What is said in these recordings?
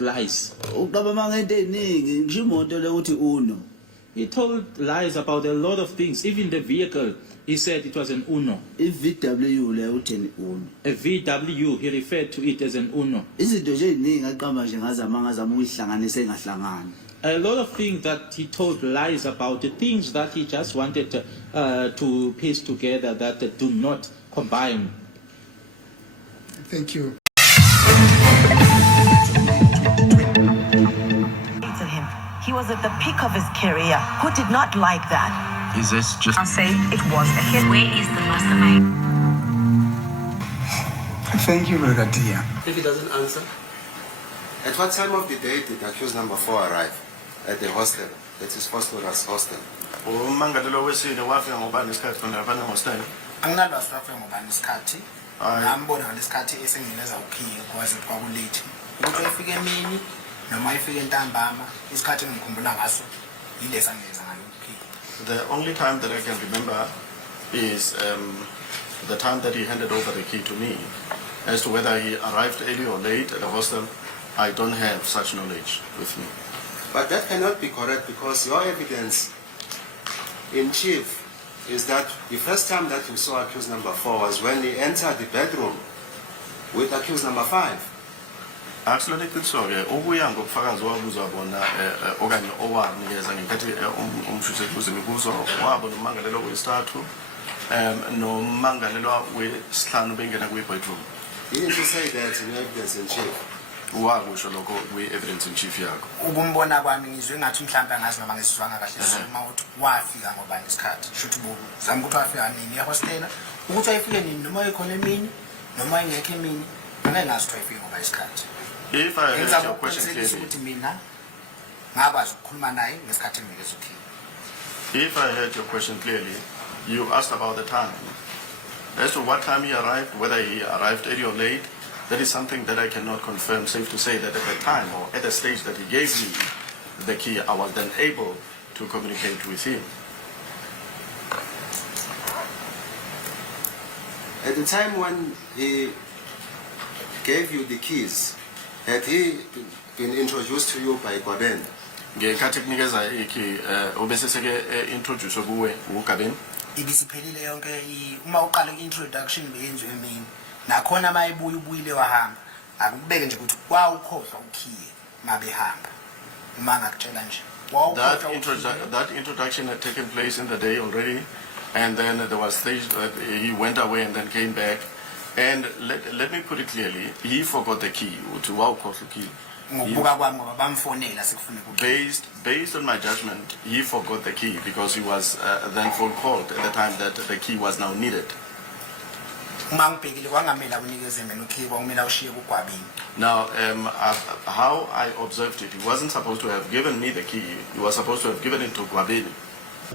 lies. He told lies about a lot of things. Even the vehicle, he said it was an Uno. A VW, he referred to it as an Uno. A lot of things that he told lies about, the things that he just wanted to piece together that do not combine. Thank you. He was at the peak of his career. Who did not like that? Is this just... I'll say it was a hit. Where is the mastermind? Thank you, Brother Dia. If he doesn't answer. At what time of the day did accused number 4 arrive at the hostel? That is Phosphorus hostel. Umangalelo wesine wafika ngobani isikhathi khona lapha hostel. Anginalwazi wafika ngobani isikhathi. Ngambona ngalesikhathi esengineza ukhiye kwaze kwakulate. Ukuthi efike emini noma efike entambama isikhathi engikhumbula ngaso yilesa ngeza ngalo ukhiye. The only time that I can remember is the time that he handed over the key to me. As to whether he arrived early or late at the hostel, I don't have such knowledge with me. But that cannot be correct because your evidence in chief is that the first time that you saw accused number 4 was when he entered the bedroom with accused number 5. Absolutely good so okuya ngokufakazi wabuzwa bona okanye owanikeza ngenkathi umshushekuze imibuzo wabona umangalelo wesithathu nomangalelwa wesihlanu bengena kwi-bedroom. Didn't you say that in your evidence in chief? Wakusho lokho kwi-evidence in chief yakho. Ukumbona kwami ngizwe ngathi mhlawumbe angazi noma ngisizwanga kahle sima ukuthi wafika ngobani isikhathi. Shuthi zama ukuthi wafika nini ehostela ukuthi ayifike nini noma ekhona emini noma engekho emini ngeke ngazi ukuthi ayifike ngobani isikhathi. If I heard your question clearly, if I heard your question clearly, you asked about the time. As to what time he arrived, whether he arrived early or late, that is something that I cannot confirm. Safe to say that at the time or at the stage that he gave me the key, I was then able to communicate with him. At the time when he gave you the keys, had he been introduced to you by Gwaben? Ngekhathi kunikeza iki obese seke introduce kuwe uGaben. Ibisiphelile yonke uma uqala introduction beyenziwe emini. Nakhona mayibuya ubuyile wahamba. Akubeke nje ukuthi kwawukhohlwa ukhiye mabehamba. Uma ngakutshela nje. That introduction had taken place in the day already, and then there was stage that he went away and then came back. And let me put it clearly, he forgot the key to the key. Based on my judgment, he forgot the key because he was then phone called at the time that the key was now needed. Now, how I observed it, he wasn't supposed to have given me the key. He was supposed to have given it to Gwabeni.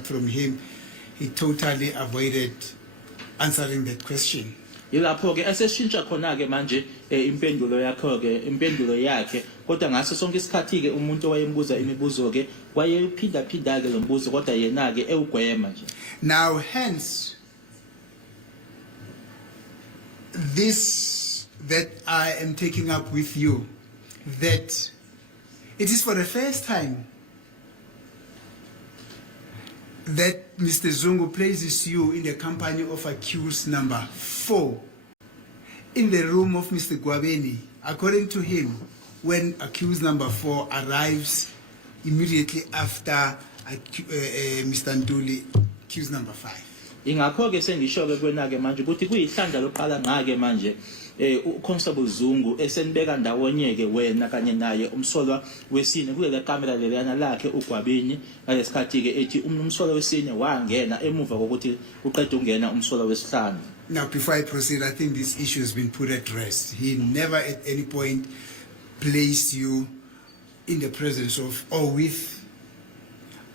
From him, he totally avoided answering that question. Yilapho ke eseshintsha khona ke manje impendulo yakhe kodwa ngaso sonke isikhathi ke umuntu owayembuza imibuzo ke wayephinda ke lo mbuzo kodwa yena ke ewugwema nje. Now hence this that I am taking up with you, that it is for the first time that Mr. Zungu places you in the company of accused number 4 in the room of Mr. Gwabeni. According to him, when accused number 4 arrives immediately after Mr. Ntuli, accused number 5. Ingakho ke sengisho ke kwena ke manje ukuthi kuyihlandla loqala ngake manje uConstable Zungu esenibeka ndawonye ke wena kanye naye umsolwa wesine kule kamera lelana lakhe uGwabeni ngalesikhathi ke ethi umsolwa wesine wangena emuva kokuthi uqeda ungena umsolwa wesihlanu. Now before I proceed, I think this issue has been put at rest. He never at any point placed you in the presence of or with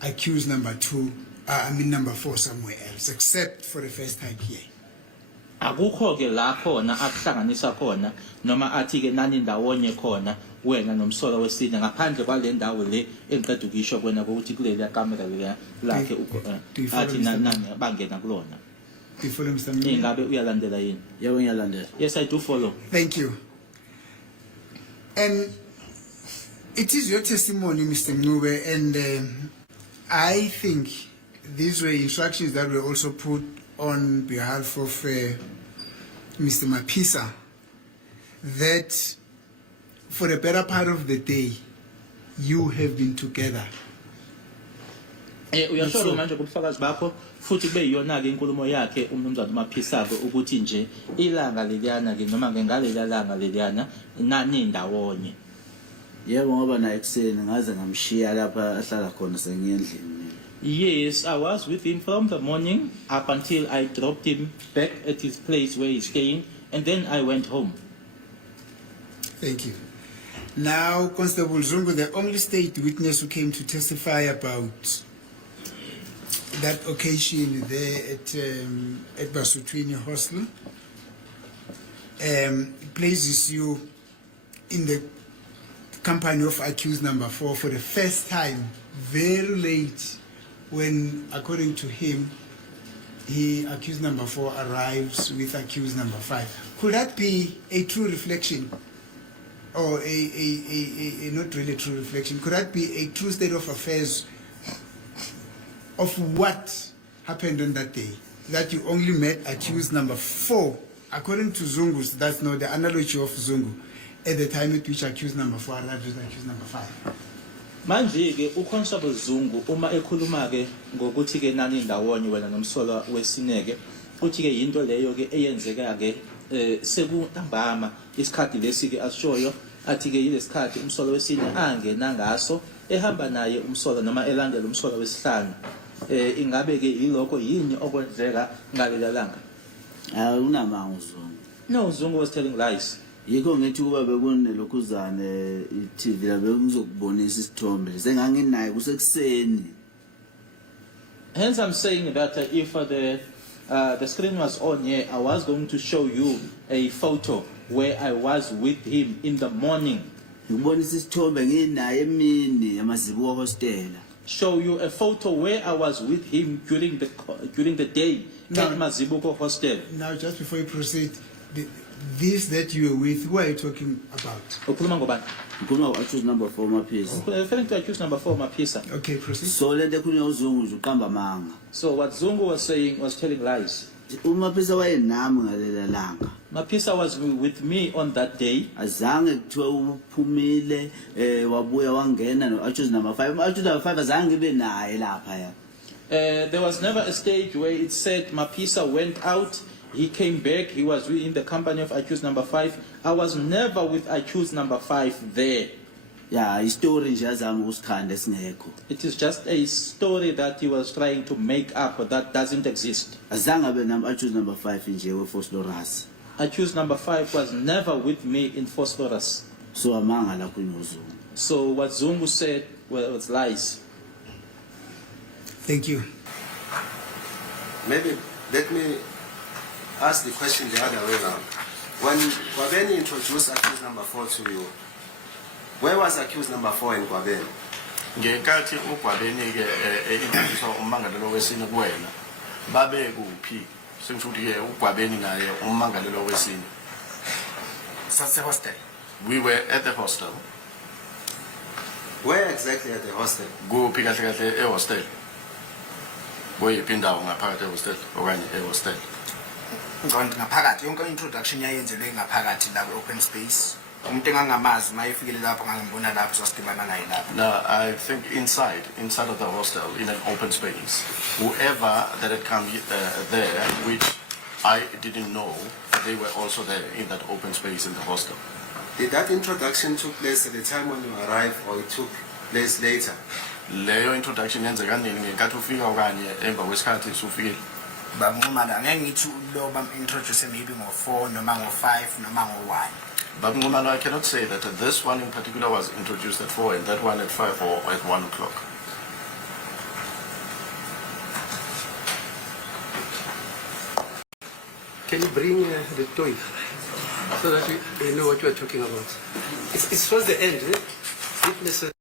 accused number 4 somewhere else, except for the first time here. Akukho ke la khona akuhlanganisa khona noma athi ke nani ndawonye khona wena nomsolwa wesine ngaphandle kwale ndawo le engiqeda ukisho kwena ukuthi kule kamera le lakhe athi nani bangena kulona. Do you follow Mr. Mnini? Ingabe uyalandela yini? Yebo ngiyalandela. Yes, I do follow. Thank you. And It is your testimony, Mr. Ngube, and I think these were instructions that were also put on behalf of Mr. Mapisa, that for the better part of the day, you have been together. Uyasho manje kubufakazi bakho futhi kube yiyona-ke inkulumo yakhe umnumzane uMapisa-ke ukuthi nje ilanga leliyana-ke noma ngaleliya langa leliyana nani ndawonye. Yebo ngoba na ekuseni ngaze ngamshiya lapha ahlala khona sengiyendlini. Yes, I was with him from the morning up until I dropped him back at his place where he's staying, and then I went home. Thank you. Now, Constable Zungu, the only state witness who came to testify about that occasion there at Basutwini Hostel places you in the company of accused number 4 for the first time, very late, when, according to him, accused number 4 arrives with accused number 5. Could that be a true reflection, or a not really true reflection? Could that be a true state of affairs of what happened on that day? That you only met accused number 4, according to Zungu's, that's not the analogy of Zungu, at the time at which accused number 4 arrived with accused number 5. Manje-ke uConstable Zungu uma ekhuluma-ke ngokuthi-ke nani ndawonye wena nomsolwa wesine-ke uthi-ke yinto leyo-ke eyenzeka-ke sekuntambama isikhathi lesi-ke asishoyo athi-ke yilesikhathi umsolwa wesine angena ngaso ehamba naye umsolwa noma elandela umsolwa wesihlanu. Ingabe-ke yilokho yini okwenzeka ngalela langa? Unamanga uZungu. No, Zungu was telling lies. Yikho ngithi kuba bekunelokhuzane iTV la bekuzokubonisa isithombe senganginaye kusekuseni. Hence I'm saying that if the screen was on here, I was going to show you a photo where I was with him in the morning. Ngibonisa isithombe nginaye emini yamazibuko hostela. Show you a photo where I was with him during the day at Mazibuko Hostel. Now, just before you proceed, this that you were with, who are you talking about? Ukhuluma ngobani? Ngikhuluma accused number 4 Mapisa. Referring to accused number 4 Mapisa. Okay, proceed. So lento ekhulunywa uZungu nje uqamba manga. So what Zungu was saying was telling lies. uMapisa wayenami ngalela langa. Mapisa was with me on that day. Azange kuthiwe uphumile wabuya wangena no-accused number 5. Accused number 5 azange ibe naye lapha ya. There was never a stage where it said Mapisa went out, he came back, he was in the company of accused number 5. I was never with accused number 5 there. Yeah, istory nje azama ukusikhanda esingekho. It is just a story that he was trying to make up that doesn't exist. Azange abe nami accused number 5 nje weFosloras. Accused number 5 was never with me in Phosphorus. So amanga la kunyuzungu. So what Zungu said was lies. Thank you. Maybe let me ask the question the other way around. When Gwabeni introduced accused number 4 to you, where was accused number 4 in Gwabeni? Ngenkathi uGwabeni-ke introduce ummangalelo wesine kuwena babe kuphi? Sengisho ukuthi-ke uGwabeni naye ummangalelo wesine. Sase hostel. We were at the hostel. Where exactly at the hostel? Kuphi kahle kahle ehostel? Kuyiphi indawo ngaphakathi ehostel okanye ehostel? Ngqondo ngaphakathi yonke introduction yayenzelwe ngaphakathi la open space. Umuntu engangamazi mayefikile lapho ngangimbona lapho sosidibana naye lapho. Now, I think inside of the hostel, in an open space, whoever that had come there, which I didn't know, they were also there in that open space in the hostel. Did that introduction took place at the time when you arrived, or it took place later? Leyo introduction yenzeka nini ngenkathi ufika okanye emva kwesikhathi usufike? Bamnquma la ngeke ngithi lo bam introduce maybe ngo4 noma ngo5 noma ngo1. But Ngumano, I cannot say that this one in particular was introduced at 4 and that one at 5 or at 1 o'clock. Can you bring the toy so that we know what you are talking about? It's towards the end, eh? Witness.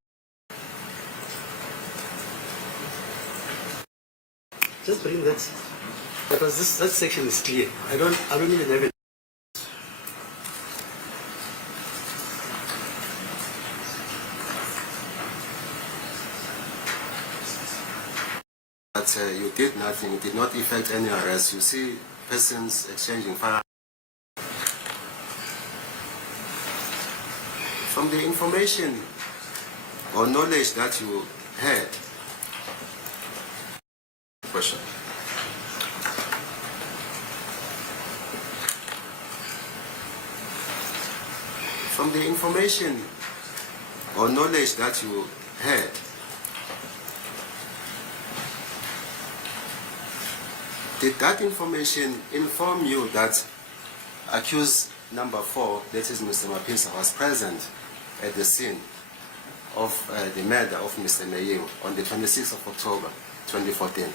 Just bring that, because that section is clear. I don't even have it. but you did nothing, you did not effect any arrest. You see persons exchanging firearms. From the information or knowledge that you had. Question. From the information or knowledge that you had, did that information inform you that accused number 4, that is Mr. Mapisa, was present at the scene of the murder of Mr. Mayew on the 26th of October 2014?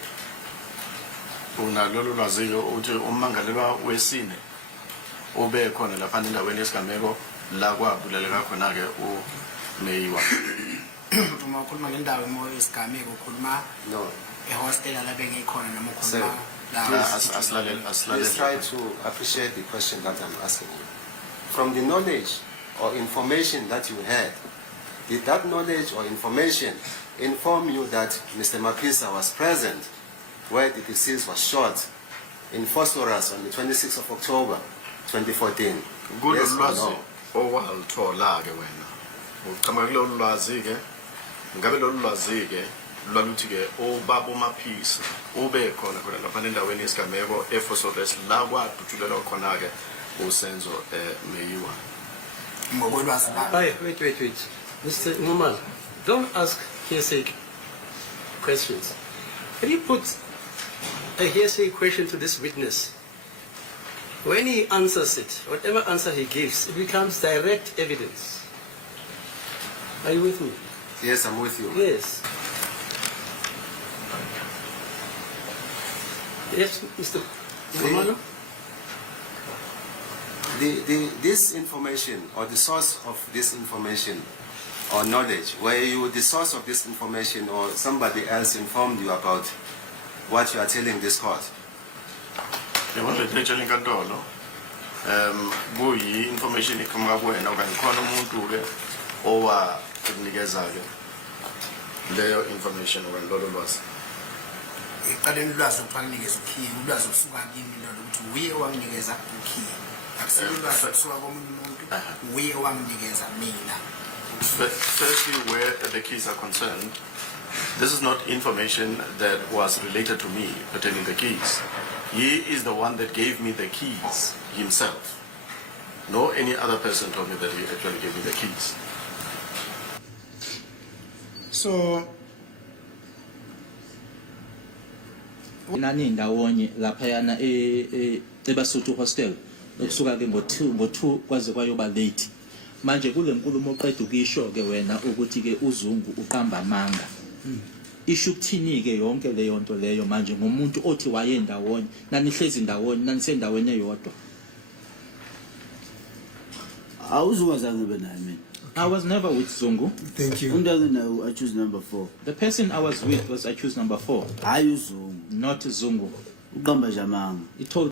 Unalolu lwaziyo uthi ummangalelwa wesine ube khona lapha endaweni yesigameko la kwabuleleka khona ke uMeyiwa. Uma ukhuluma ngendawo emoyo yesigameko ukhuluma No. ehostel la bengikhona noma Sir, ukhuluma la please try to appreciate the question that I'm asking you. From the knowledge or information that you had, did that knowledge or information inform you that Mr. Mapisa was present where the deceased was shot in Phosphorus on the 26th of October 2014? Good Yes or lwazi no? owaluthola ke wena. Uqhamuka kulolu lwazi ke ngabe lolu lwazi ke lwaluthi ke obaba uMapisa ube khona lapha endaweni yesigameko eFosores la kwadutshulelwa khona ke uSenzo Meyiwa. ngokolwazi lami. Wait. Mr. Mumal, don't ask hearsay questions. Can you put a hearsay question to this witness? When he answers it, whatever answer he gives, it becomes direct evidence. Are you with me? Yes, I'm with you. Yes. Yes, Mr. Mumalo? This information or the source of this information or knowledge, were you the source of this information or somebody else informed you about what you are telling this court? Yabona letshela inkantolo kuyi information iqhamuka kuwena okanye khona umuntu ke owa kunikeza ke leyo information okanye lolo lwazi. Iqaleni ulwazi ukunikeza ukhiye ulwazi usuka kimi lolo ukuthi uye wanginikeza ukhiye akusilo ulwazi usuka komunye umuntu uye wanginikeza mina. Firstly, where the keys are concerned, this is not information that was related to me pertaining the keys. He is the one that gave me the keys himself. No any other person told me that he actually gave me the keys. So, nani ndawonye lapha yana eBasotho hostel okusuka ke ngo2 kwaze kwayoba late. Manje kule nkulumo oqeda ukisho ke wena ukuthi ke uZungu uqamba amanga. Isho ukuthini ke yonke leyo nto leyo manje ngomuntu othi waye ndawonye nanihlezi ndawonye nanisendaweni eyodwa. Awuzungazange benaye mina. I was never with Zungu. thank you. Undangena I choose number 4. The person I was with was I choose number 4, Hayi uZungu. not Zungu. Uqamba jamanga. He told